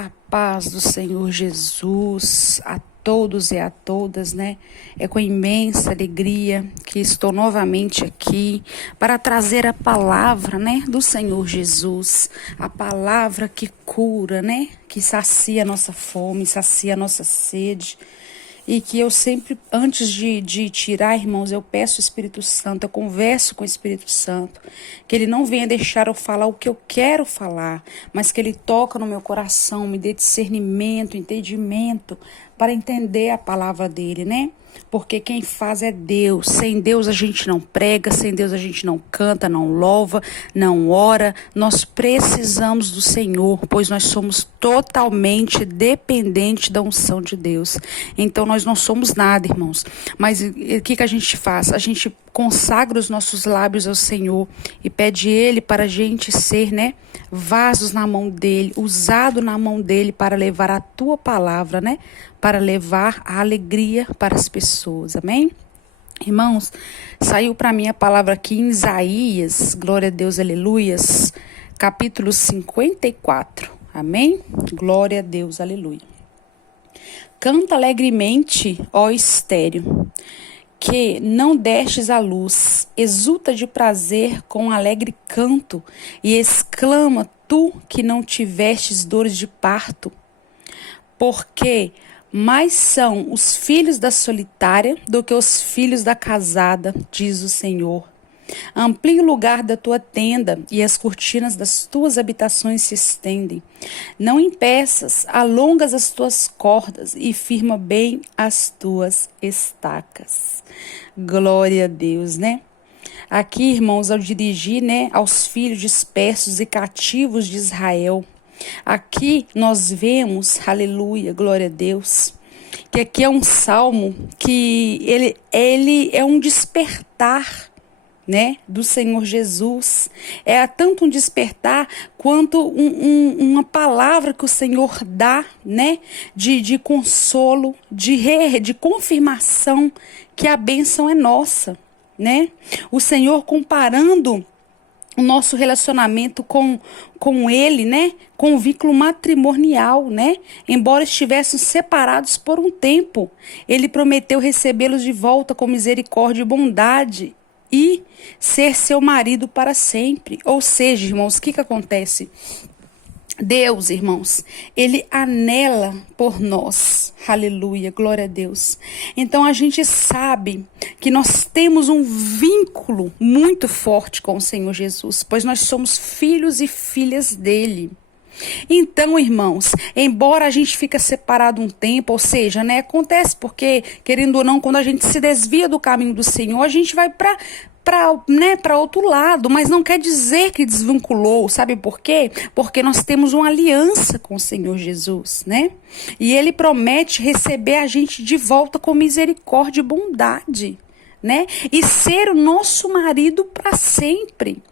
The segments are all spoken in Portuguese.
A paz do Senhor Jesus a todos e a todas, né? É com imensa alegria que estou novamente aqui para trazer a palavra, né, do Senhor Jesus, a palavra que cura, né, que sacia a nossa fome, sacia a nossa sede. E que eu sempre, antes de tirar, irmãos, eu peço ao Espírito Santo, eu converso com o Espírito Santo, que Ele não venha deixar eu falar o que eu quero falar, mas que Ele toca no meu coração, me dê discernimento, entendimento, para entender a palavra dEle, né? Porque quem faz é Deus. Sem Deus a gente não prega, sem Deus a gente não canta, não louva, não ora. Nós precisamos do Senhor, pois nós somos totalmente dependentes da unção de Deus. Então nós não somos nada, irmãos. Mas o que a gente faz? A gente consagra os nossos lábios ao Senhor e pede Ele para a gente ser, né, vasos na mão dEle, usado na mão dEle para levar a tua palavra, né, para levar a alegria para as pessoas, amém? Irmãos, saiu para mim a palavra aqui em Isaías, glória a Deus, aleluias, capítulo 54, amém? Glória a Deus, aleluia. Canta alegremente, ó estéril, que não destes a luz, exulta de prazer com alegre canto, e exclama tu que não tivestes dores de parto, porque mais são os filhos da solitária do que os filhos da casada, diz o Senhor. Amplia o lugar da tua tenda e as cortinas das tuas habitações se estendem. Não impeças, alongas as tuas cordas e firma bem as tuas estacas. Glória a Deus, né? Aqui, irmãos, ao dirigir, né, aos filhos dispersos e cativos de Israel, aqui nós vemos, aleluia, glória a Deus, que aqui é um salmo que ele é um despertar, né, do Senhor Jesus. É tanto um despertar quanto uma palavra que o Senhor dá, né, de consolo, de confirmação que a bênção é nossa, né? O Senhor comparando o nosso relacionamento com Ele, né? Com o vínculo matrimonial, né? Embora estivéssemos separados por um tempo, Ele prometeu recebê-los de volta com misericórdia e bondade e ser seu marido para sempre. Ou seja, irmãos, o que acontece? Deus, irmãos, Ele anela por nós, aleluia, glória a Deus. Então a gente sabe que nós temos um vínculo muito forte com o Senhor Jesus, pois nós somos filhos e filhas dEle. Então, irmãos, embora a gente fique separado um tempo, ou seja, né, acontece porque, querendo ou não, quando a gente se desvia do caminho do Senhor, a gente vai para outro lado, mas não quer dizer que desvinculou, sabe por quê? Porque nós temos uma aliança com o Senhor Jesus, né? E Ele promete receber a gente de volta com misericórdia e bondade, né? E ser o nosso marido para sempre.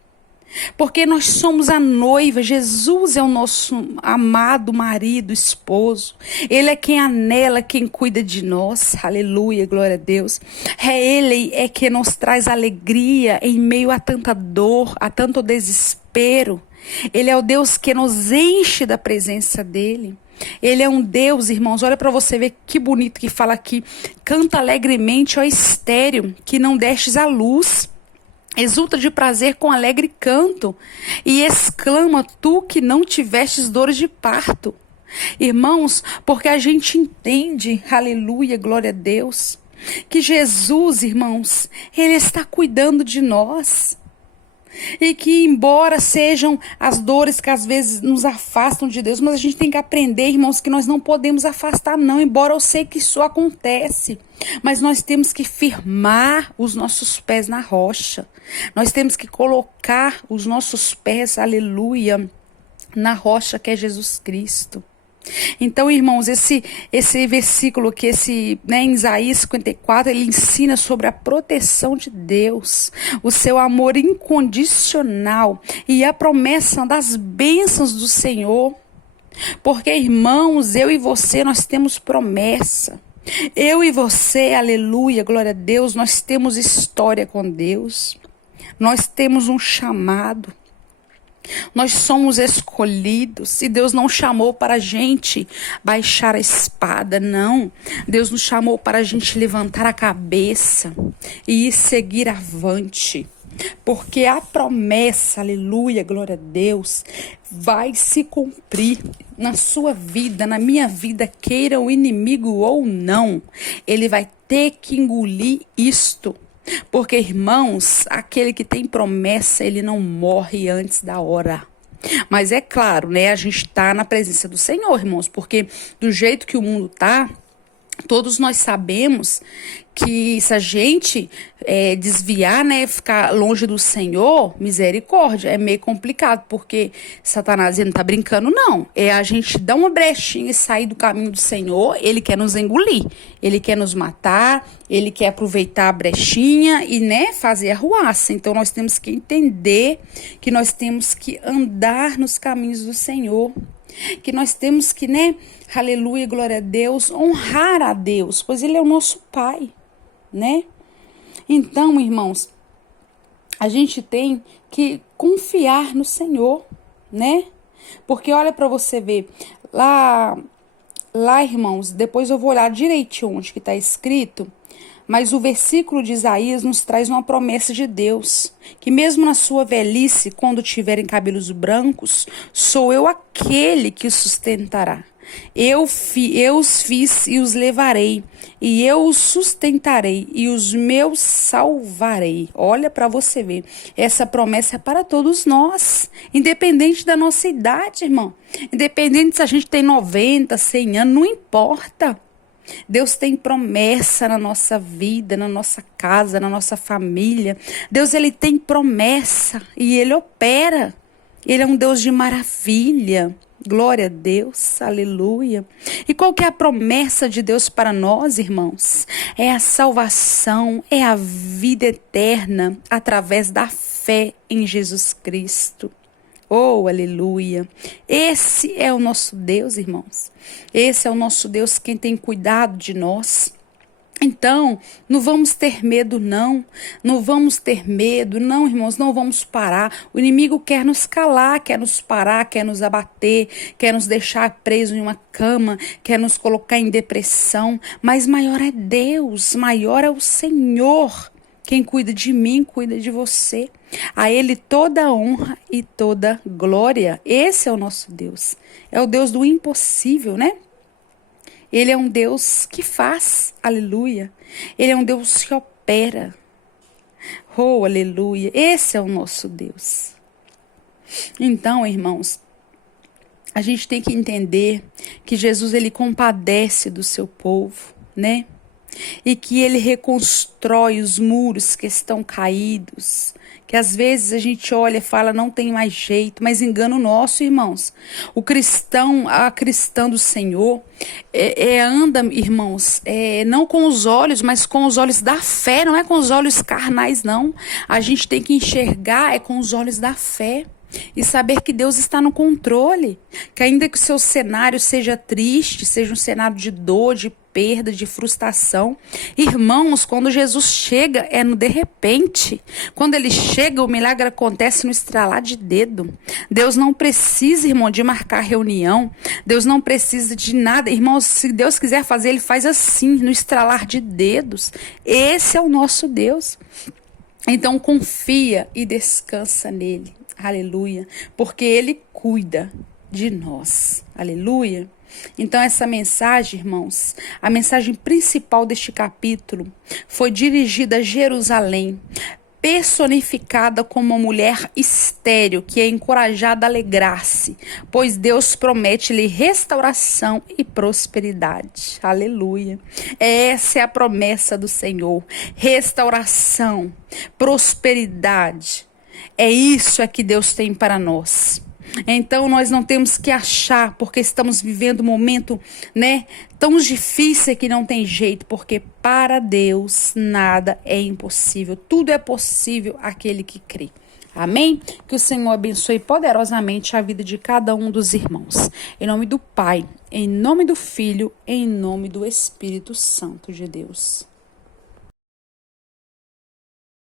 Porque nós somos a noiva, Jesus é o nosso amado marido, esposo. Ele é quem anela, quem cuida de nós, aleluia, glória a Deus. Ele é que nos traz alegria em meio a tanta dor, a tanto desespero. Ele é o Deus que nos enche da presença dele. Ele é um Deus, irmãos, olha para você ver que bonito que fala aqui. Canta alegremente, ó estéril, que não destes a luz. Exulta de prazer com alegre canto e exclama tu que não tivestes dores de parto. Irmãos, porque a gente entende, aleluia, glória a Deus, que Jesus, irmãos, Ele está cuidando de nós. E que embora sejam as dores que às vezes nos afastam de Deus, mas a gente tem que aprender, irmãos, que nós não podemos afastar não, embora eu sei que isso acontece. Mas nós temos que firmar os nossos pés na rocha. Nós temos que colocar os nossos pés, aleluia, na rocha que é Jesus Cristo. Então, irmãos, esse versículo aqui, em Isaías 54, ele ensina sobre a proteção de Deus, o seu amor incondicional e a promessa das bênçãos do Senhor. Porque, irmãos, eu e você, nós temos promessa. Eu e você, aleluia, glória a Deus, nós temos história com Deus. Nós temos um chamado. Nós somos escolhidos e Deus não chamou para a gente baixar a espada, não. Deus nos chamou para a gente levantar a cabeça e seguir avante. Porque a promessa, aleluia, glória a Deus, vai se cumprir na sua vida, na minha vida, queira o inimigo ou não. Ele vai ter que engolir isto. Porque, irmãos, aquele que tem promessa, ele não morre antes da hora. Mas é claro, né? A gente está na presença do Senhor, irmãos, porque do jeito que o mundo está, todos nós sabemos que se a gente desviar, né, ficar longe do Senhor, misericórdia, é meio complicado, porque Satanás ele não tá brincando, não. É a gente dar uma brechinha e sair do caminho do Senhor, ele quer nos engolir, ele quer nos matar, ele quer aproveitar a brechinha e, né, fazer a arruaça. Então nós temos que entender que nós temos que andar nos caminhos do Senhor, que nós temos que, né, aleluia, glória a Deus, honrar a Deus, pois Ele é o nosso Pai, né? Então, irmãos, a gente tem que confiar no Senhor, né? Porque olha para você ver, lá, irmãos, depois eu vou olhar direitinho onde que está escrito, mas o versículo de Isaías nos traz uma promessa de Deus, que mesmo na sua velhice, quando tiverem cabelos brancos, sou eu aquele que os sustentará. Eu os fiz e os levarei, e eu os sustentarei, e os meus salvarei. Olha para você ver, essa promessa é para todos nós, independente da nossa idade, irmão. Independente se a gente tem 90, 100 anos, não importa. Deus tem promessa na nossa vida, na nossa casa, na nossa família. Deus, ele tem promessa e ele opera. Ele é um Deus de maravilha. Glória a Deus, aleluia. E qual que é a promessa de Deus para nós, irmãos? É a salvação, é a vida eterna através da fé em Jesus Cristo. Oh, aleluia. Esse é o nosso Deus, irmãos. Esse é o nosso Deus, quem tem cuidado de nós. Então, não vamos ter medo, não. Não vamos ter medo, não, irmãos. Não vamos parar. O inimigo quer nos calar, quer nos parar, quer nos abater, quer nos deixar presos em uma cama, quer nos colocar em depressão. Mas maior é Deus, maior é o Senhor. Quem cuida de mim, cuida de você. A Ele toda honra e toda glória. Esse é o nosso Deus. É o Deus do impossível, né? Ele é um Deus que faz, aleluia. Ele é um Deus que opera. Oh, aleluia. Esse é o nosso Deus. Então, irmãos, a gente tem que entender que Jesus, ele compadece do seu povo, né? E que ele reconstrói os muros que estão caídos, que às vezes a gente olha e fala, não tem mais jeito, mas engano nosso, irmãos. O cristão, a cristã do Senhor, anda, irmãos, não com os olhos, mas com os olhos da fé, não é com os olhos carnais, não. A gente tem que enxergar com os olhos da fé. E saber que Deus está no controle, que ainda que o seu cenário seja triste, seja um cenário de dor, de perda, de frustração, irmãos, quando Jesus chega é no de repente. Quando ele chega, o milagre acontece no estralar de dedo. Deus não precisa, irmão, de marcar reunião. Deus não precisa de nada. Irmãos, se Deus quiser fazer, ele faz assim, no estralar de dedos. Esse é o nosso Deus. Então confia e descansa nele. Aleluia, porque ele cuida de nós, aleluia. Então essa mensagem, irmãos, a mensagem principal deste capítulo foi dirigida a Jerusalém, personificada como uma mulher estéril que é encorajada a alegrar-se, pois Deus promete-lhe restauração e prosperidade. Aleluia. Essa é a promessa do Senhor, restauração, prosperidade. É isso que Deus tem para nós. Então nós não temos que achar, porque estamos vivendo um momento, né, tão difícil que não tem jeito, porque para Deus nada é impossível. Tudo é possível àquele que crê. Amém? Que o Senhor abençoe poderosamente a vida de cada um dos irmãos. Em nome do Pai, em nome do Filho, em nome do Espírito Santo de Deus.